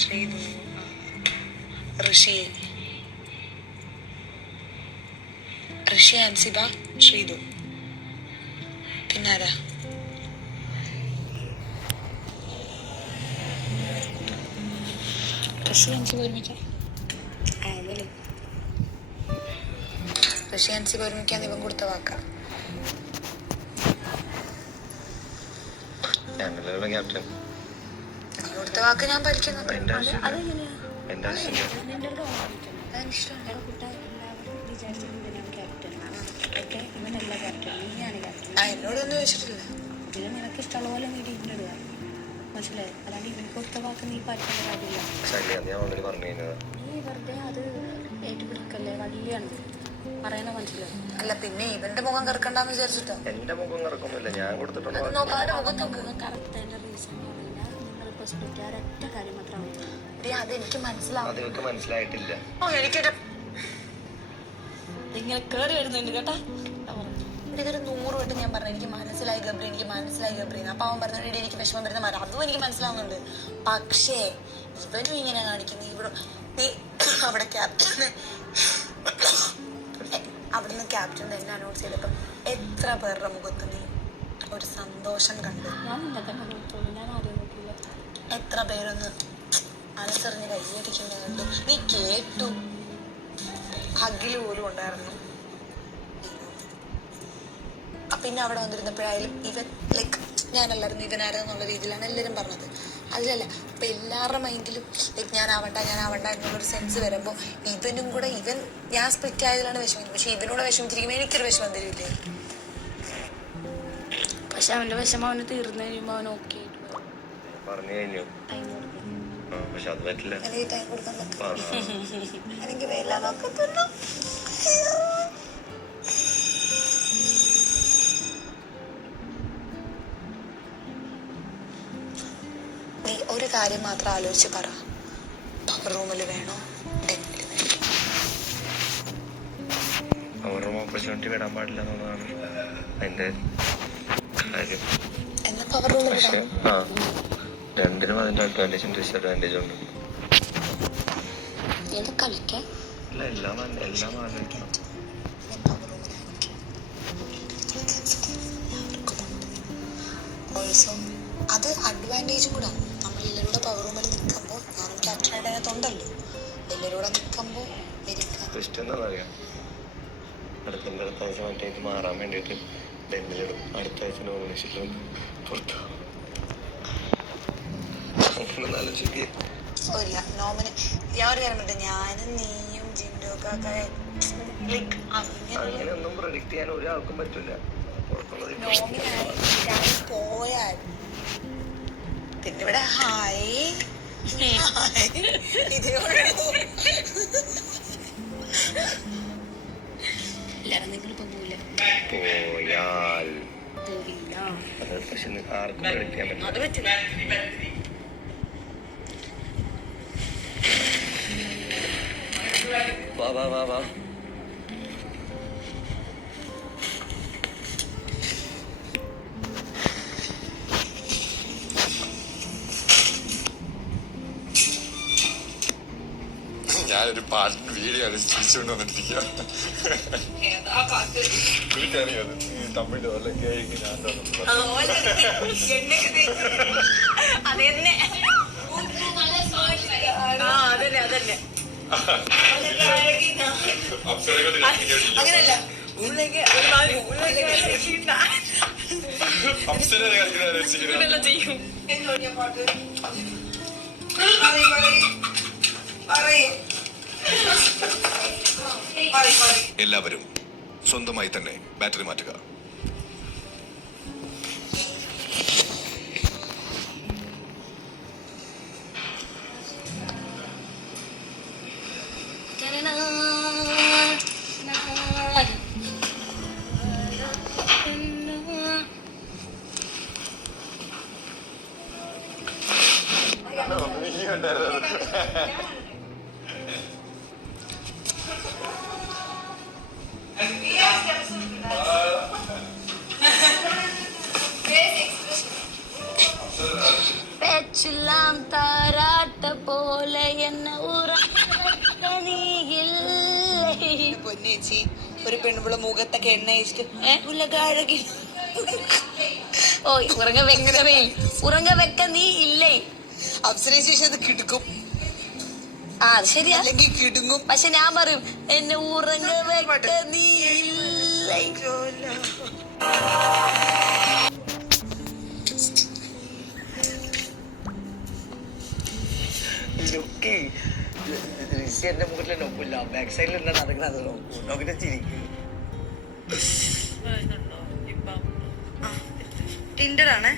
ശ്രീതു, ഋഷി, അൻസിബ, ശ്രീതു, പിന്നാരാ? ഋഷി അൻസിബ ഒരുമിക്കാൻ ഇവൻ കൊടുത്ത വാക്ക. കൊടുത്ത വാക്ക് ഞാൻ പാലിക്കുന്നുണ്ട്. എന്നോടൊന്നും ചോദിച്ചിട്ടില്ല. ഇതിന് നിനക്ക് ഇഷ്ടമുള്ള പോലെ നീ ടീമിലിടുക, മനസ്സിലായി? അല്ലാണ്ട് ഇവന് കൊടുത്ത വാക്ക് നീ പാലിക്കേണ്ട കാര്യമില്ല. നീ വെറുതെ അത് ഏറ്റുപിടിക്കല്ലേ, വള്ളിയാണ് പറയുന്ന, മനസ്സിലായി? അല്ല പിന്നെ ഇവന്റെ മുഖം കറക്കണ്ടെന്ന് വിചാരിച്ചിട്ടോ? എന്റെ മുഖം കറക്കൊന്നുമില്ല, ഞാൻ കൊടുത്തിട്ടുണ്ട്. കറക്റ്റതിന്റെ റീസൺ എന്ന് പറഞ്ഞാൽ നിങ്ങൾ റെസ്പെക്റ്റ് ഒരൊറ്റ കാര്യം മാത്രമാണ്. അതെനിക്ക് മനസ്സിലാവും. അതൊക്കെ മനസ്സിലായിട്ടില്ല. എനിക്കൊരു ഇങ്ങനെ കേറി വരുന്നുണ്ട് കേട്ടാ. ഇതൊരു 100 വട്ടം ഞാൻ പറഞ്ഞു എനിക്ക് മനസ്സിലായി ഗബ്രി, എനിക്ക് മനസ്സിലായി ഗബ്രി. അപ്പൊ അവൻ പറഞ്ഞു എനിക്ക് വിഷമം വരുന്ന മരം, അതും എനിക്ക് മനസ്സിലാവുന്നുണ്ട്. പക്ഷേ ഇവനും ഇങ്ങനെ കാണിക്കുന്നു. നീ അവിടെ അവിടുന്ന് ക്യാപ്റ്റൻ തന്നെ അനൗൺസ് ചെയ്തപ്പോൾ എത്ര പേരുടെ മുഖത്ത് നീ ഒരു സന്തോഷം കണ്ടു? എത്ര പേരൊന്ന് മനസ്സറിഞ്ഞ് കൈയടിക്കുന്നത് കണ്ടു? നീ കേട്ടു, ഹഗ്ഗിൽ പോലും ഉണ്ടായിരുന്നു. പിന്നെ അവിടെ വന്നിരുന്നപ്പോഴായാലും ഇവൻ ലൈക്ക് ഞാനല്ലായിരുന്നു ഇവനാരെന്നുള്ള രീതിയിലാണ് എല്ലാവരും പറഞ്ഞത്. അതിലല്ല ഇപ്പം എല്ലാവരുടെ മൈൻഡിലും ലൈക്ക് ഞാൻ ആവണ്ട എന്നുള്ളൊരു സെൻസ് വരുമ്പോൾ ഇവനും കൂടെ ഞാൻ സ്പ്ലിറ്റ് ആയതിലാണ് വിഷമിക്കുന്നത്. പക്ഷെ ഇവനൂടെ വിഷമിച്ചിരിക്കുമ്പോൾ എനിക്കൊരു വിഷമം തരില്ലേ? പക്ഷെ അവന്റെ വിഷമം അവന് തീർന്നു കഴിയുമ്പോൾ അവൻ ഓക്കെ എനിക്ക് ടൈം കൊടുക്കാൻ പറ്റും. എനിക്ക് വേല നോക്കത്തുള്ളൂ. നീ ഒരു കാര്യം മാത്രം ആലോചിച്ച് പറ, പവർ റൂമിൽ വേണോ ഡെന്നിൽ വേണോ? പവർ റൂം ഓപ്പർച്യൂണിറ്റി വിടാൻ പാടില്ല എന്നുള്ളതാണ് അതിന്റെ കാര്യം. എന്നാ പവർ റൂമിൽ രണ്ടിനും അതിന്റെ അഡ്വാൻറ്റേജും ഡിസ്അഡ്വാൻറ്റേജും ഉണ്ട്. കളിക്കാൻ എല്ലാം ആലോചിക്കണം. ഓൾസോ അത് അഡ്വാൻറ്റേജും കൂടെ. നമ്മളെല്ലാവരും കൂടെ പവർ റൂമിൽ നിൽക്കുമ്പോൾ ഞാനും ക്യാപ്റ്റനായിട്ട് അതിനകത്തുണ്ടല്ലോ. എല്ലാവരും കൂടെ നിൽക്കുമ്പോൾ ഇഷ്ടം അടുത്ത ആഴ്ച മറ്റേക്ക് മാറാൻ വേണ്ടിയിട്ട് ഡെന്നിലിടും. അടുത്ത ആഴ്ച നോമിനേഷനിലും പുറത്താവും. ഞാൻ ഒരു കാര്യം പറ്റും, ഞാനും നീയും ജിൻഡോക്കൊക്കെ അങ്ങനെയൊന്നും പ്രഡിക്ട് ചെയ്യാൻ ഒരാൾക്കും പറ്റില്ല. പോയാൽ പിന്നെ ഇവിടെ ഹായ് പോയാൽ പക്ഷെ ആർക്കും പ്രഡിക്ട് ചെയ്യാൻ പറ്റില്ല. അത് പറ്റില്ല. വാ ഞാനൊരു പാട്ടിന് വീഡിയോ ചിരിച്ചുകൊണ്ട് വന്നിട്ടിരിക്കുക. എനിക്കറിയാം തമിഴ് അല്ലെങ്കിൽ ഞാൻ അങ്ങനല്ല എല്ലാവരും സ്വന്തമായി തന്നെ ബാറ്ററി മാറ്റുക. Pechulam tara പോലെ എന്നെ പൊന്നേച്ചി ഒരു പെണ്ണുപിള്ള മുഖത്തൊക്കെ എണ്ണ ഇഷ്ടം ഉലകാഴകി ഓ ഉറങ്ങ വെക്ക നീ ഇല്ലേ അപ്സരയ്ക്ക് ശേഷം അത് കിടക്കും ആ അത് ശരിയാ അല്ലെങ്കിൽ കിടുങ്ങും പക്ഷെ ഞാൻ പറയും എന്നെ ഉറങ്ങ വെക്ക നീ ഇല്ലേ ലുക്കി എന്റെ മുഖത്തിലെ നോക്കില്ല ബാക്ക് സൈഡിൽ എന്താ നടക്കുന്നത് നോക്കൂ നോക്കിട്ട് ചിരിക്കും ടിൻഡറാണ്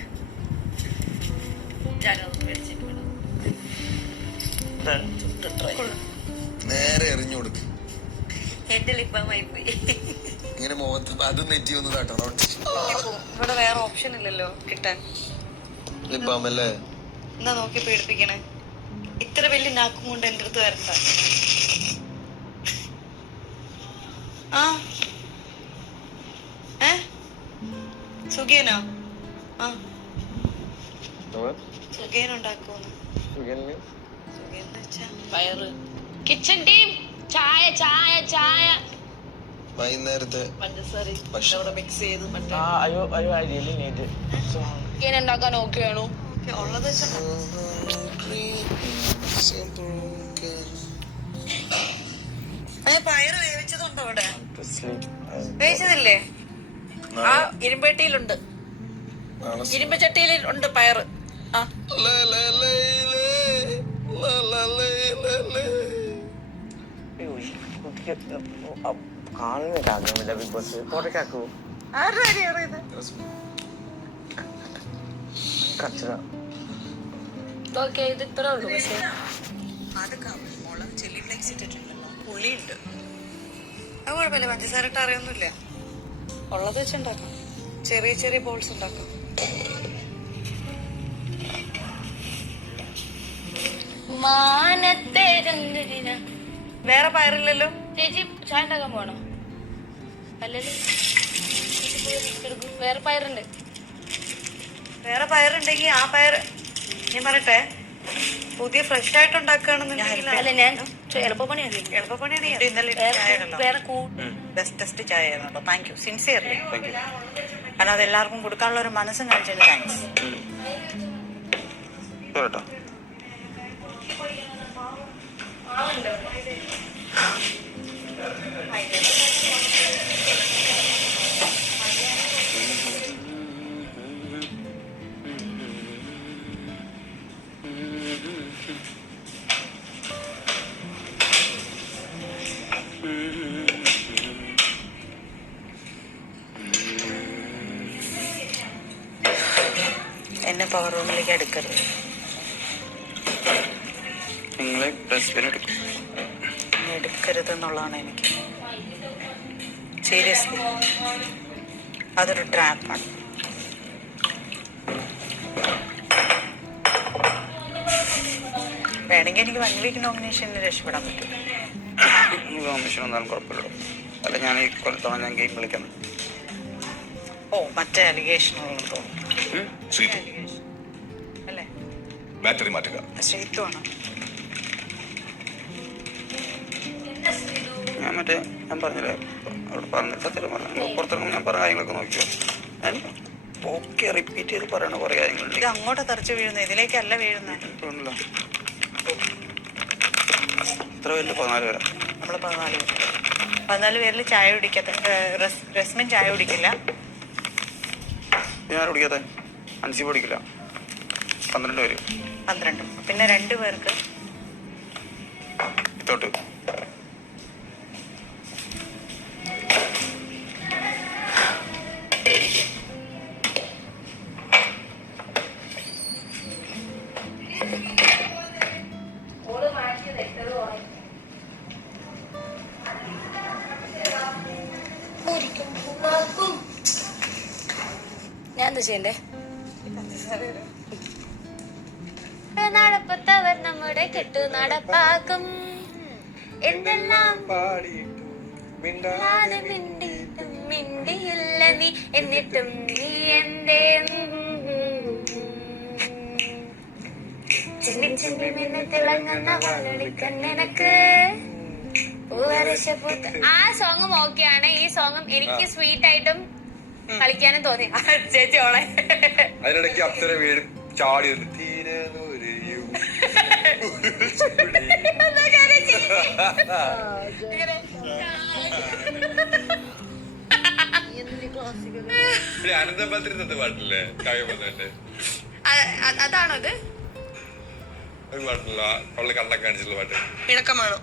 നേരെ എറിഞ്ഞു കൊടുക്ക്. എന്റെ ലിപ്പമായി പോയി ഇങ്ങനെ മുഖത്ത് അതും നെറ്റി ഒന്ന് തട്ടണം. ഇവിടെ വേറെ ഓപ്ഷൻ ഇല്ലല്ലോ കിട്ടാൻ. ലിപ്പാമല്ലേ എന്താ നോക്കി പേടിപ്പിക്കണേ? ഇത്ര വലിയ നാക്കും കൊണ്ട് എന്റെ അടുത്ത് വരണ്ട. ആ സുഖേനോ? ആ സുഖേനുണ്ടാക്കുമെന്ന്. സുഖേന്ന് വെച്ചാ പയറ്. കിച്ചൺ ടീം ചായ ചായ ചായ വൈകുന്നേരത്തെ പഞ്ചസാര മിക്സ് ചെയ്ത് മറ്റേ അയ്യോ അയ്യോ ഐ റിയലി നീഡ് ചിക്കൻ ഉണ്ടാക്കാൻ ഓക്കെയാണോ? ഉള്ളത് പയറ് വേവിച്ചതുണ്ടോ ഇവിടെ? വേവിച്ചതില്ലേ? ആ ഇരുമ്പേട്ടിയിലുണ്ട്, ഇരുമ്പ് ചട്ടിയിൽ ഉണ്ട് പയറ്. ആ കാണുന്നില്ല ബിഗ് ബോസ് പുറത്തേക്കാക്കൂ കച്ചറ ഓക്കെ ഇത് ഇത്രേ ഉള്ളൂ. പക്ഷേ അത് മുളക് ചില്ലി ഫ്ലേക്സ് ഇട്ടിട്ടുണ്ടല്ലോ, പുളിയുണ്ട്. അത് കുഴപ്പമില്ല, പഞ്ചസാര ഇട്ട് അറിയൊന്നുമില്ല. ഉള്ളത് വെച്ചുണ്ടാക്കാം, ചെറിയ ചെറിയ ബോൾസ് ഉണ്ടാക്കാം. മാനത്തെ വേറെ പയറില്ലല്ലോ ചേച്ചി, ചായ ഉണ്ടാക്കാൻ പോകണോ? അല്ലല്ലോ, വേറെ പയറുണ്ട്. വേറെ പയറുണ്ടെങ്കിൽ ആ പയർ ഞാൻ പറയട്ടെ, പുതിയ ഫ്രഷ് ആയിട്ട് ഉണ്ടാക്കുകയാണെന്നുണ്ടെങ്കിൽ അല്ല, ഞാൻ എളുപ്പപ്പണിയാണ്. എളുപ്പപ്പണിയാണ്. വേറെ ബെസ്റ്റസ്റ്റ് ചായ ആയിരുന്നു കേട്ടോ. Thank you sincerely. കാരണം അത് എല്ലാവർക്കും കൊടുക്കാനുള്ള ഒരു മനസ്സും കാണിച്ചതിന് താങ്ക്സ്. കേട്ടോ എന്നെ പവർ റൂമിലേക്ക് എടുക്കരുത്. നിങ്ങളെ ഡസ്റ്റ്ബിൻ എടുക്കരുതെന്നുള്ളതാണ് എനിക്ക്. സീരിയസ്ലി അതൊരു ട്രാപ്പാണ്. വേണമെങ്കിൽ എനിക്ക് 1 വീക്ക് നോമിനേഷനിൽ രക്ഷപ്പെടാൻ പറ്റും. നോമിനേഷൻ വന്നാലും കുഴപ്പമില്ലല്ലോ. അല്ല, ഞാൻ ഈ കൊല്ലത്തവണ ഞാൻ ഗെയിം കളിക്കണം. ഓ, മറ്റേ അലിഗേഷനുള്ളത് തോന്നുന്നു അല്ലേ? ബാറ്ററി മാറ്റുക. ശ്രീത്വമാണ്. ഞാൻ പറഞ്ഞില്ലേ, അവിടെ പറഞ്ഞിട്ട് പുറത്തിറങ്ങുമ്പോൾ ഞാൻ പറഞ്ഞ കാര്യങ്ങളൊക്കെ നോക്കിയോ. ഞാൻ ഓക്കെ റിപ്പീറ്റ് ചെയ്ത് പറയണ കുറേ കാര്യങ്ങളുണ്ട്. ഇത് അങ്ങോട്ട് തെറിച്ച് വീഴുന്നത്, ഇതിലേക്കല്ല വീഴുന്നത്. എത്ര പേരിൽ 14 പേരാ നമ്മൾ 14 പേരിൽ ചായ കുടിക്കാത്ത റസ്മിൻ ചായ കുടിക്കില്ല. ഞാൻ കുടിക്കാത്ത അൻസി കുടിക്കില്ല. 12 പേര്. 12. പിന്നെ 2 പേർക്ക് ഇത്തോട്ട് ഞാൻ എന്താ ചെയ്യണ്ടേ? നടപ്പത്തവർ നമ്മുടെ കെട്ടു നടപ്പാക്കും എന്തെല്ലാം മിണ്ടിയില്ല നീ, എന്നിട്ടും നീ എന്തേ ചിന്നി ചിന്നി മിന്നി തിളങ്ങുന്ന നിനക്ക് ആ സോങ്ങും ഓക്കെയാണ്. ഈ സോങ്ങും എനിക്ക് സ്വീറ്റ് ആയിട്ടും കളിക്കാനും തോന്നി. ചേച്ചി ഓളെ അതിനിടയ്ക്ക് അപ്സര വീട് ചാടി വന്നു. തീരെ നൂരെയും അനന്തപത്രിന്റെ പാട്ടില്ലേ കാവ്യപത്രന്റെ അതാണോ ഇത്? ഒരു പാട്ടില്ല അവള് കണ്ണൊക്കെ കാണിച്ചിട്ടുള്ള പാട്ട് ഇണക്കമാണോ?